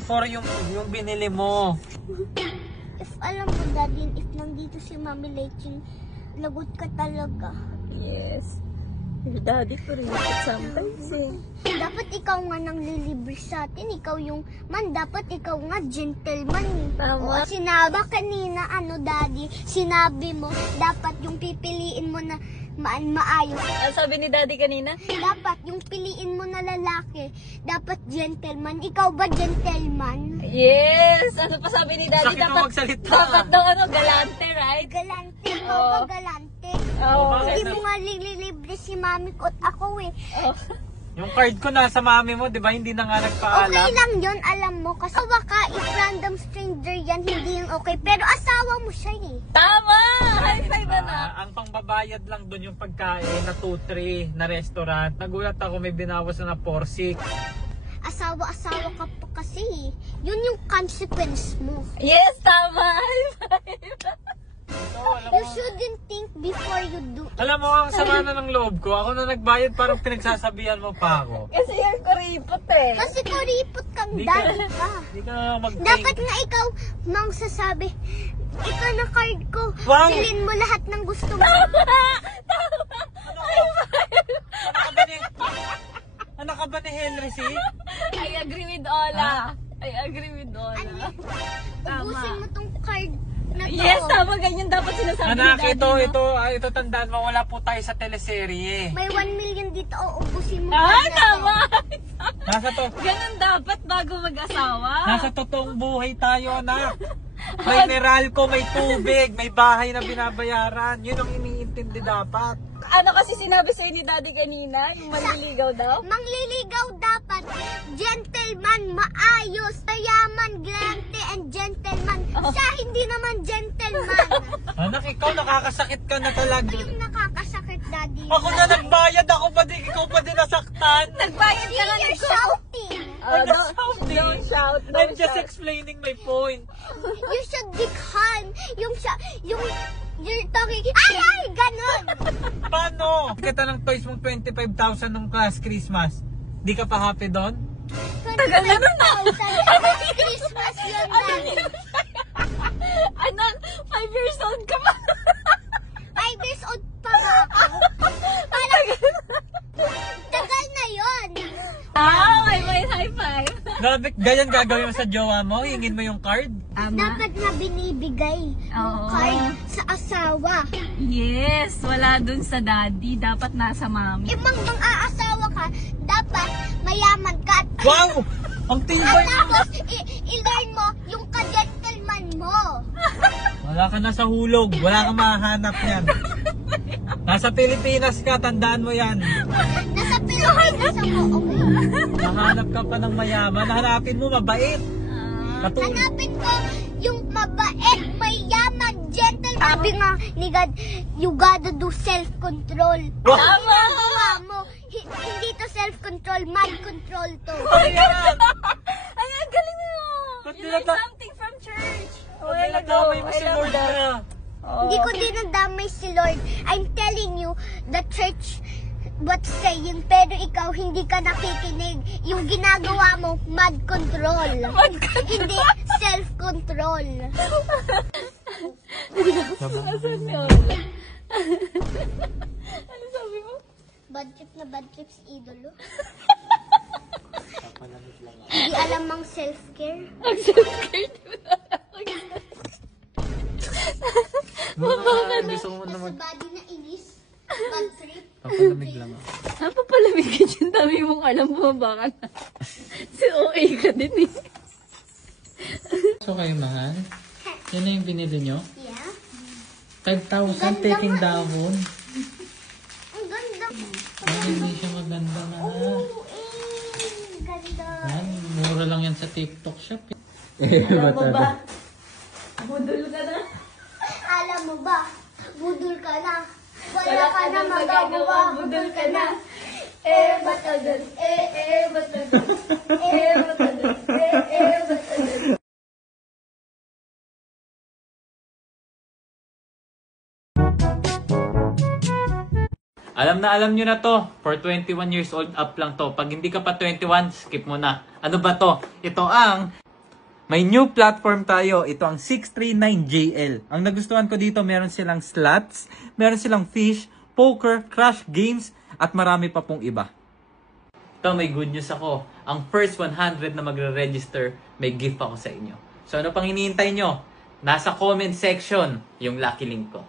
For yung binili mo. If alam mo, Daddy, if nandito si Mami Leching, lagot ka talaga. Yes. Your daddy ko rin sometimes eh. Dapat ikaw nga nang lilibre sa atin. Ikaw yung dapat ikaw nga gentleman. Tama. O, sinabi kanina, Daddy, sinabi mo, dapat yung pipiliin mo na maayos. Ang sabi ni daddy kanina? Dapat yung piliin mo na lalaki, dapat gentleman. Ikaw ba gentleman? Yes! Ano pa sabi ni daddy? Sakit mo magsalita. Dapat daw galante, right? Galante. Ikaw ba galante? Oo. bakit? Hindi mo nga lilibre si Mami ko at ako eh. Oh. Yung card ko nasa mami mo, di ba? Hindi na nga Okay nagpaalam. lang yun, alam mo. Kasi baka if random stranger yan, hindi yung okay. Pero asawa mo siya eh. Tama! High five na. Ang pangbabayad lang doon yung pagkain na 2-3 na restaurant. Nagulat ako may binawas na 4-6. Asawa-asawa ka pa kasi eh. Yun yung consequence mo. Yes, tama! High five! You shouldn't think before you do. Alam mo, ang sama na ng loob ko. Ako na nagbayad, parang pinagsasabihan mo pa ako. Kasi yung kuripot eh. Kasi kuripot kang Di ka- daddy ka. Hindi ka mag-pay. Dapat nga ikaw mang sasabi, ito na card ko. Wow! Bilhin mo lahat ng gusto mo. Anak ka ba ni Henry C? I agree with Ola. I agree with Ola. Ubusin mo tong card na to. Yes, tama. Ganyan dapat sinasabi Anak, ni daddy. ito tandaan mo, wala po tayo sa teleserye. May 1 million dito, ubusin mo. Ah, card na to. tama! Nasa to, Ganun dapat bago mag-asawa. nasa totoong buhay tayo, anak. May Meralco, may tubig, may bahay na binabayaran. Yun ang iniintindi dapat. Ano kasi sinabi sa'yo ni daddy kanina? Yung manliligaw daw? Mangliligaw dapat, gentleman, maayos, mayaman, galante, and gentleman. Siya hindi naman gentleman. Anak, ikaw nakakasakit ka na talaga. Yung nakakasakit, Daddy. Ako na nagbayad, ikaw pa din nasaktan. Nagbayad ka na You're shouting. I'm not shouting. Don't shout. I'm just explaining my point. You should decline. You're talking, ay, ganun. Paano? Kita ng toys mong 25,000 nung class Christmas. Di ka pa happy doon? 25,000. Christmas yun, Daddy. Anak, 5 years old ka pa. 5 years old pa nga ako. Parang, tagal na yun. May high five. Ganyan gagawin mo sa jowa mo? Hingin mo yung card? Dapat na binibigay yung Oo. card sa asawa. Yes, wala dun sa daddy. Dapat nasa mami. Ibang aasawa ka, dapat mayaman ka. Wow! Ang At tibay! tapos, i-learn mo yung ka-gentleman mo. Wala ka na sa hulog. Wala kang mahanap yan. Nasa Pilipinas ka, tandaan mo yan. Nasa Pilipinas ako, okay? Nahanap ka pa ng mayaman. Hanapin mo, mabait. Katulad. Hanapin ko yung mabait, mayaman, gentleman. Sabi nga ni God, you gotta do self-control. Wow! Tama! Ginagawa mo, hindi to self-control, mind control to. Ayan! Ayan, galing mo. Ba't You learned nilata- something from church. Nadamay mo si Lord na. Hindi ko din nadamay si Lord. I'm telling you, the church what's saying, pero ikaw hindi ka nakikinig. Yung ginagawa mo, mad control. Hindi self-control. Nasaan si Ola? Ano sabi mo? Bad trip na bad trips, idolo. Hindi alam ang self-care. Ang self-care. Gusto mo Nasa naman. body na inis. Bad trip. Papalamig lang ako. Napapalamig ka dyan. Dami mong alam mo baka na. Si OA ka din eh. So kayo, mahal? Yan na yung binili nyo? Yeah. 5,000 taking down. Ang ganda. Ay, hindi siya maganda, mahal. Ganda. Yan, mura lang yan sa TikTok shop. Alam mo ba? Budol ka na. Alam mo ba? Budol ka na. Wala ka na magagawa. Budol ka na. Batagol. Batagol. Batagol. Batagol. Alam nyo na to. For 21 years old up lang to. Pag hindi ka pa 21, skip mo na. Ano ba to? Ito ang May new platform tayo. Ito ang 639JL. Ang nagustuhan ko dito, meron silang slots, meron silang fish, poker, crash games, at marami pa pong iba. Ito, may good news ako. Ang first 100 na magre-register, may gift ako sa inyo. So ano pang hinihintay nyo? Nasa comment section yung lucky link ko.